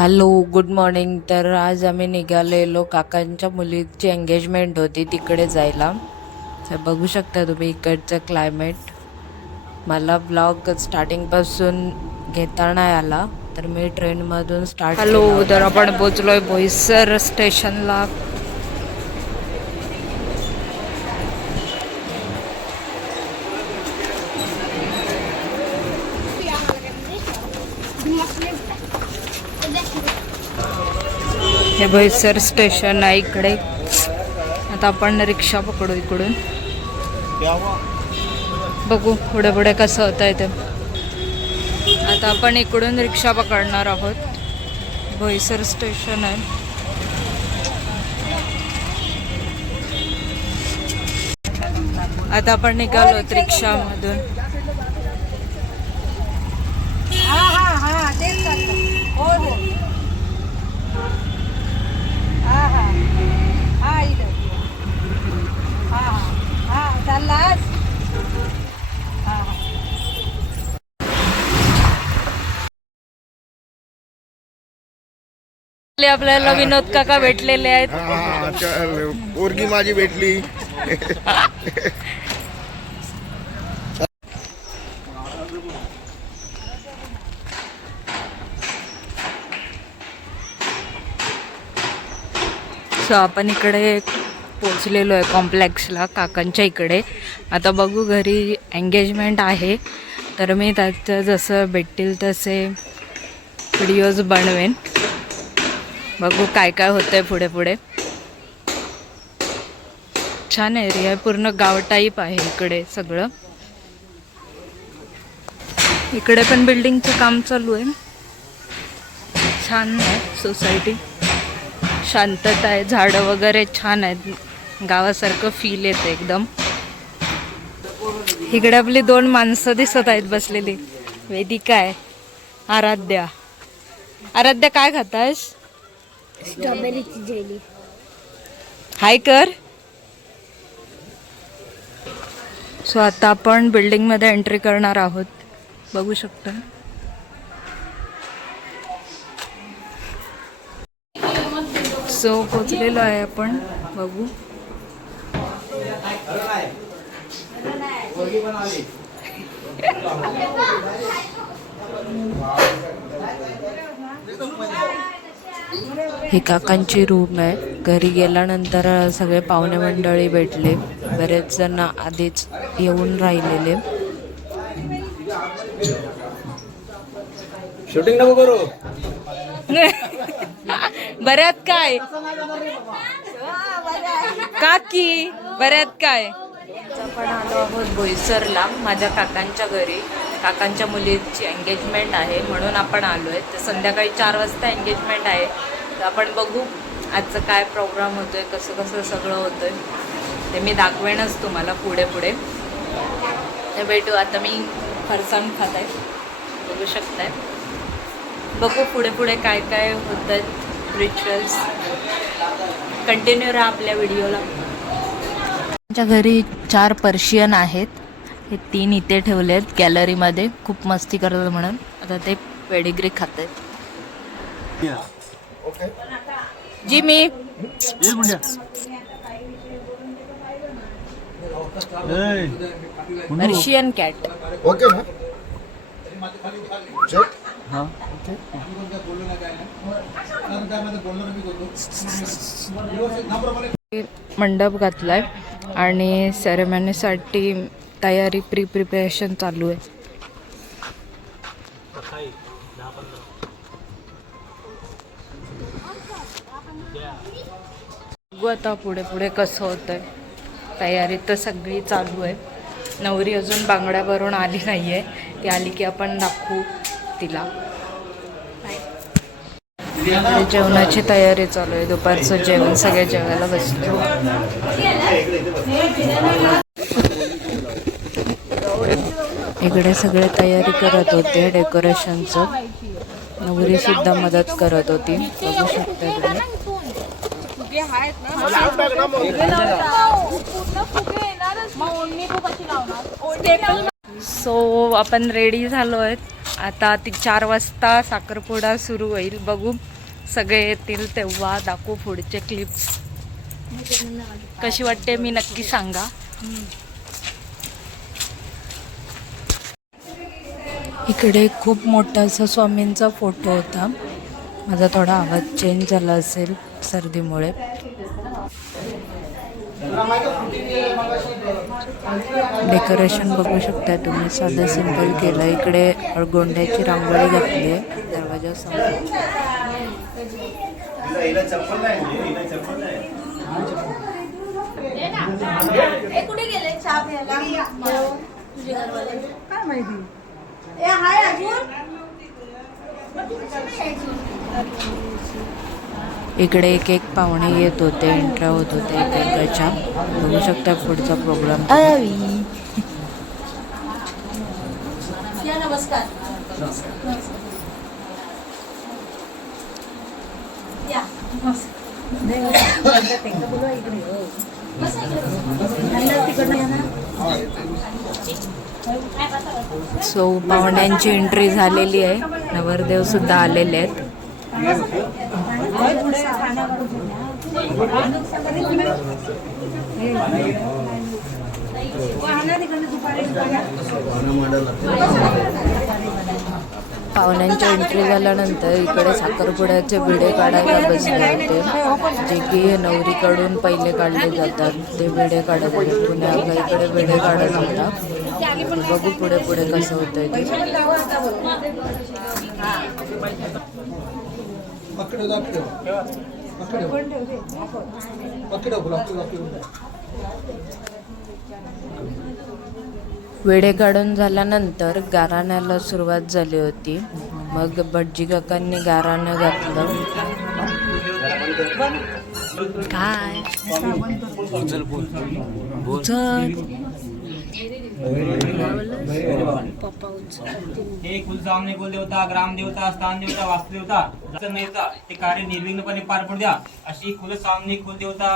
Hello good morning. तर आज आम्ही निघालेलो काकांच्या मुलीची एंगेजमेंट होती तिकडे जायला. तर बघू शकता तुम्ही इकडचं क्लायमेट मला ब्लॉग स्टार्टिंगपासून घेता नाही आला तर मी ट्रेनमधून स्टार्ट हॅलो तर आपण पोचलोय बोईसर स्टेशनला. हे भैसर स्टेशन आहे इकडे. आता आपण रिक्षा पकडू इकडून. बघू पुढे पुढे कसं होत आहे ते. आता आपण इकडून रिक्षा पकडणार आहोत. भैसर स्टेशन आहे. आता आपण निघालो रिक्षामधून हा हा हा तेच करतो हो हो हा हा हा इथं हा हा हा चाललास हा हा आपल्याला विनोद काका भेटलेले आहेत. हा चल पोरगी माझी भेटली. सो आपण इकडे पोचलेलो आहे कॉम्प्लेक्सला काकांच्या इकडे. आता बघू घरी एंगेजमेंट आहे. तर मी त्याचं जसं भेटतील तसे व्हिडिओज बनवेन. बघू काय काय होतंय आहे पुढे पुढे. छान एरिया आहे पूर्ण गाव टाईप आहे इकडे सगळं. इकडे पण बिल्डिंगचं काम चालू आहे. छान आहे सोसायटी शांतता आहे झाडं वगैरे छान आहेत. गावासारखं फील येतं एकदम. इकडे आपली दोन माणसं दिसत आहेत बसलेली. वेदिका आहे आराध्या. आराध्या काय खातास स्ट्रॉबेरीची जेली हाय कर. सो आता आपण बिल्डिंगमध्ये एंट्री करणार आहोत. बघू शकता. सो पोचलेलो आहे आपण. बघू. ही काकांची रूम आहे. घरी गेल्यानंतर सगळे पाहुणे मंडळी भेटले. बरेच जण आधीच येऊन राहिलेले. शूटिंग नको करू. बऱ्यात काय? काकी बऱ्यात काय? आपण आलो आहोत बोईसरला माझ्या काकांच्या घरी. काकांच्या मुलीची एंगेजमेंट आहे म्हणून आपण आलो आहे तर संध्याकाळी चार वाजता एंगेजमेंट आहे. तर आपण बघू आजचं काय प्रोग्राम होतो आहे कसं कसं सगळं होतं आहे ते मी दाखवेनच तुम्हाला पुढे पुढे. तर भेटू आता मी फरसाण खात आहे बघू शकताय. बघू पुढे पुढे काय काय होत आहेत रिच्युअल्स कंटिन्यू राहा आपल्या व्हिडिओला आमच्या घरी चार पर्शियन आहेत. हे तीन इथे ठेवले आहेत गॅलरीमध्ये खूप मस्ती करतात म्हणून. आता ते पेडिग्री खात आहेत जी मी पर्शियन कॅट ओके मंडप घातलाय आणि सेरेमनीसाठी तयारी प्री प्रिपरेशन चालू आहे. बघू आता पुढे पुढे कसं होतंय. तयारी तर सगळी चालू आहे. नवरी अजून बांगड्यावरून आली नाही आहे ती आली की आपण दाखवू तिला. जेवणाची तयारी चालू आहे. दुपारचं जेवण सगळे जेवायला बसलो. इकडे सगळे तयारी करत होते डेकोरेशनचं. नवरी सुद्धा मदत करत होती. बघू शकता तुम्ही. सो आपण रेडी झालो आहेत आता ती चार वाजता साखरपुडा सुरू होईल. बघू. सगळे येतील तेव्हा. दाखवू पुढचे क्लिप्स कशी वाटते मी नक्की सांगा. इकडे खूप मोठा असा स्वामींचा फोटो होता. माझा थोडा आवाज चेंज झाला असेल सर्दीमुळे. डेकोरेशन बघू शकता तुम्ही. साधं सिंपल केलं. इकडे गोंड्याची रांगोळी घातली आहे. दरवाजा समोर. हाय अजून? इकडे एक एक पाहुणे येत होते एंट्रा होत होते एकमेकाच्या बघू शकता पुढचा प्रोग्राम या नमस्कार. सो पाहुण्यांची एंट्री झालेली आहे. नवरदेव सुद्धा आलेले आहेत. पाहुण्यांची एंट्री झाल्यानंतर इकडे साखरपुड्याचे भिडे काढायला बसले होते. जे की नवरीकडून पहिले काढले जातात ते भिडे काढत होते पुण्याला इकडे भिडे काढत होता. बघू पुढे पुढे कसं होतंय ते. वेडे काढून झाल्यानंतर गाराण्याला सुरुवात झाली होती. मग भटजी काकांनी गाराणं घातलं. काय. हे कुलसामने कुलदेवता ग्रामदेवता स्थानदेवता वास्तुदेवता जसं नाही होता ते कार्य निर्विघ्नपणे पार पडू द्या अशी कुलसामने कुलदेवता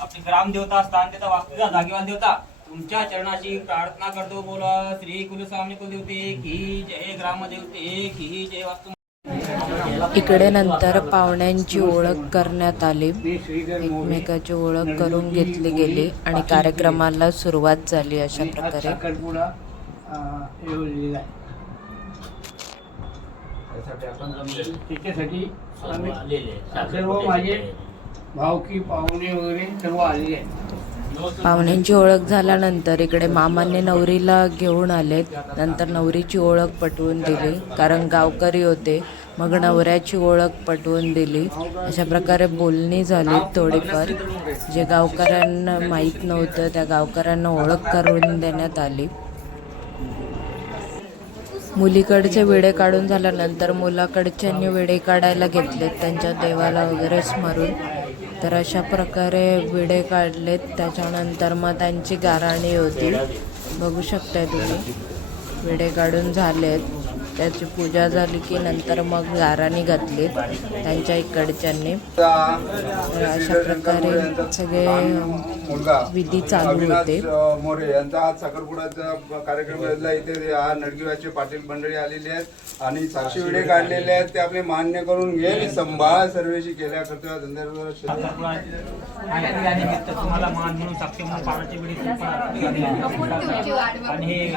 आपली ग्रामदेवता स्थानदेवता वास्तुदेवता जागेवाल देवता. तुमच्या चरणाशी प्रार्थना करतो. बोला श्री कुलसामने कुलदेवते की जय ग्रामदेवते की जय वास्तु इकडे नंतर पाहुण्यांची ओळख करण्यात आली. एकमेकाची ओळख करून घेतली गेली आणि कार्यक्रमाला सुरुवात झाली अशा प्रकारे. त्याच्यासाठी सर्व माझे भावकी पाहुणे वगैरे सर्व आलेले आहेत. पाहुण्यांची ओळख झाल्यानंतर इकडे मामाने नवरीला घेऊन आले नंतर नवरीची ओळख पटवून दिली. कारण गावकरी होते मग नवऱ्याची ओळख पटवून दिली. अशा प्रकारे बोलणी झाली थोडीफार. जे गावकऱ्यांना माहीत नव्हतं त्या गावकऱ्यांना ओळख करून देण्यात आली. मुलीकडचे विडे काढून झाल्यानंतर मुलाकडच्यांनी विडे काढायला घेतलेत. त्यांच्या देवाला वगैरे स्मरून तर अशा प्रकारे विडे काढलेत. त्याच्यानंतर मग त्यांची गाराणी होती. बघू शकताय तुम्ही. विडे काढून झालेत. त्याची पूजा झाली की नंतर मग गाराणी घातलीत त्यांच्या इकडच्यांनी. तर अशा प्रकारे सगळे मुलगा विधी चालू होते. मोरे यांचा आज साखरपुड्याचा कार्यक्रम घेतला इथे नडगिवाचे पाटील मंडळी आलेली आहेत आणि साक्षी विडे काढलेले आहेत. ते आपले मान्य करून घेईल. संभाळ सर्वेशी केल्या कर्तव्या संदर्भात साखरपुडा आणि या निमित्त तुम्हाला मान म्हणून साक्षी म्हणून पाण्याची बिडी आणि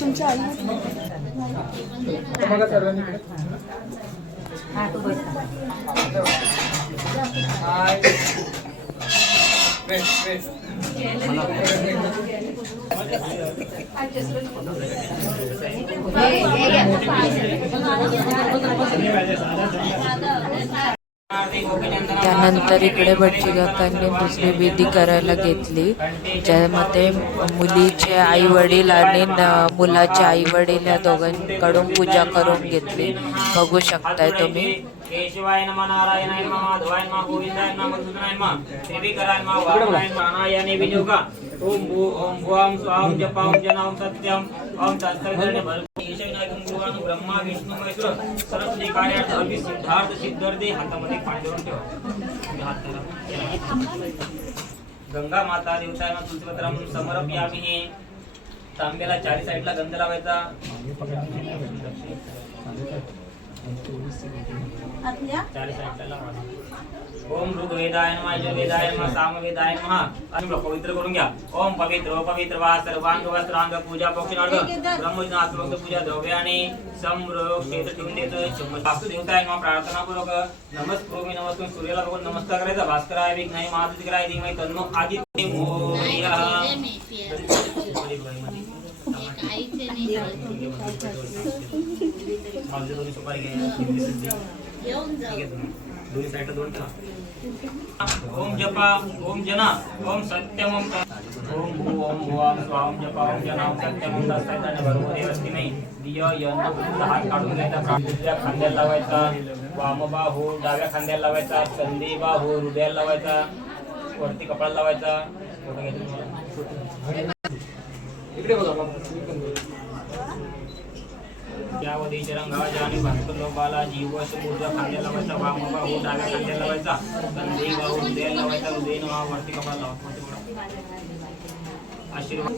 तुमच्या आई बघा सर्वांनी हाय बेस्ट बेस्ट त्यानंतर इकडे भटजी काकांनी दुसरी विधी करायला घेतली ज्यामध्ये मुलीचे आई वडील आणि मुलाचे आई वडील या दोघांकडून पूजा करून घेतली. बघू शकताय तुम्ही. केशवाय नारायणाय माधवाय गोविंदाय मधुसूदनाय वामनाय अनायाने विनियोगा। ओम भू ओम भुवाम स्वाम जपा ओम जनाम सत्यम ओम तत्सवितरणे भगवान ब्रह्मा विष्णू महेश्वर सरस्वती कार्यार्थ अभि सिद्धार्थ सिद्धर्दे हातामध्ये पाणी धरून ठेवा. गंगा माता देवताय म्हणून तुलसीपत्रम समर्पयामि हे. तांब्याला चारी साईडला गंध लावायचा. ओम ऋग्वेदाय नमः यजुर्वेदाय नमः सामवेदाय नमः। आणि पवित्र करून घ्या. ओम पवित्र पवित्र वा सर्वांग वस्त्रांग पूजा पक्षार्थ ब्रह्मजनात्मक पूजा द्रव्याने समृग क्षेत्र ठेवून देतो. वास्तू देवताय नमः प्रार्थना पूर्वक नमस्कृमी नमस्कृमी सूर्याला बघून नमस्कार करायचा. भास्कराय विघ्नाय महादितिकराय धीमहि तन्नो आदित्य मोरया. दोन्ही सुपारी घ्या दोन्ही साईडला दोन ठेवा ओम जपा ओम जना ओम सत्यम ओम ओम भू ओम भुवाम स्वाम जपा ओम जना ओम सत्यम ओम दस्ताने बरोबर हे असते नाही. दिय यन हात काढून घ्यायचा प्रार्थनेच्या खांद्याला लावायचा. वाम बाहू डाव्या खांद्याला लावायचा. संधी बाहू हृदयाला लावायचा. वरती कपडा लावायचा. इकडे बघा. त्यामध्ये रंगाच्या आणि भास्कर लोकाला जीव मूर्जा खांद्याला लावायचा वाम बाहू डाव्या खांद्याला लावायचा कंदी बाहू हृदयाला लावायचा हृदय नवा वरती कपाळ लावा आशीर्वाद.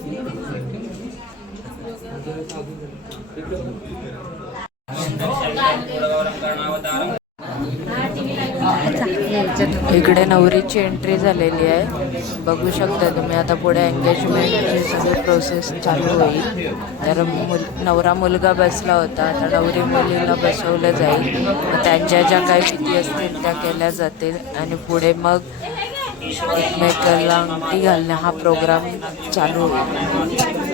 इकडे नवरीची एंट्री झालेली आहे. बघू शकता तुम्ही आता पुढे एंगेजमेंटची सगळी प्रोसेस चालू होईल. तर मुल नवरा मुलगा बसला होता. आता नवरी मुलीला बसवलं जाईल. मग त्यांच्या ज्या काही भीती असतील त्या केल्या जातील. आणि पुढे मग एकमेकाला अंगठी घालणे हा प्रोग्राम चालू होईल.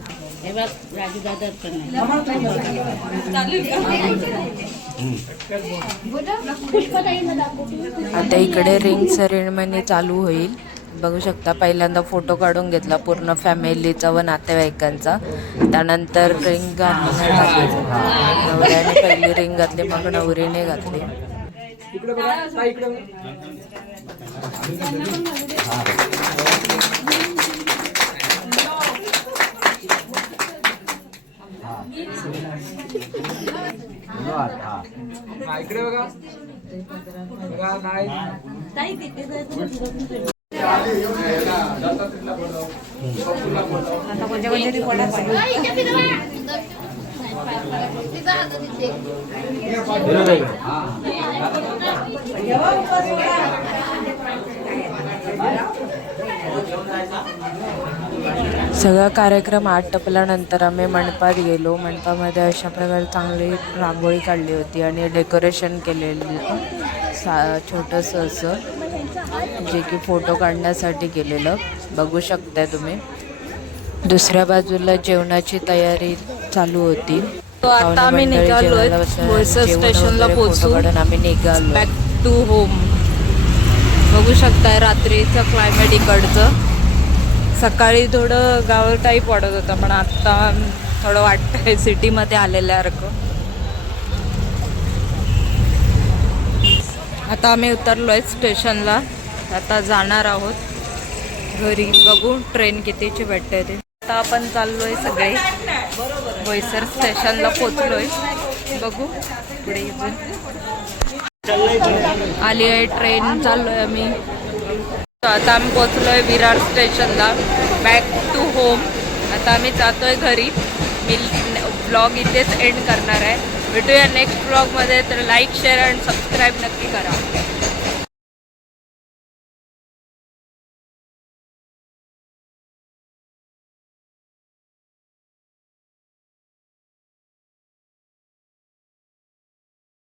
शांती आता इकडे रिंग सेरेमनी चालू होईल. बघू शकता पहिल्यांदा फोटो काढून घेतला पूर्ण फॅमिलीचा व नातेवाईकांचा. त्यानंतर रिंग घालण्यात आली नवऱ्याने पहिली रिंग घातली मग नवरीने घातली. हा इकडे बघा. बघा नाही. सगळा कार्यक्रम आटपल्यानंतर आम्ही मंडपात गेलो. मंडपामध्ये अशा प्रकारे चांगली रांगोळी काढली होती आणि डेकोरेशन केलेलं होतं. सा छोटंसं असं जे की फोटो काढण्यासाठी केलेलं बघू शकताय तुम्ही. दुसऱ्या बाजूला जेवणाची तयारी चालू होती. आता आम्ही स्टेशनला वगैरे फोटो पोहोचू. काढून आम्ही निघालो. बॅक टू होम बघू शकताय रात्रीचं क्लायमेट इकडचं. सकाळी थोडं गाव टाईप वाटत होतं पण आत्ता थोडं वाटतंय सिटीमध्ये आलेल्यासारखं आता आम्ही उतरलो आहे स्टेशनला आता जाणार आहोत. घरी बघू ट्रेन कितीची भेटते ते. आता आपण चाललो आहे सगळे. बोईसर स्टेशनला पोचलोय. बघू पुढे आली आहे ट्रेन चाललोय आम्ही. आता आम्ही पोचलोय विरार स्टेशनला. बॅक टू होम आता आम्ही जातो आहे घरी. मी ब्लॉग इथेच एंड करणार आहे. भेटूया नेक्स्ट ब्लॉगमध्ये तर लाईक शेअर अँड सबस्क्राईब नक्की करा.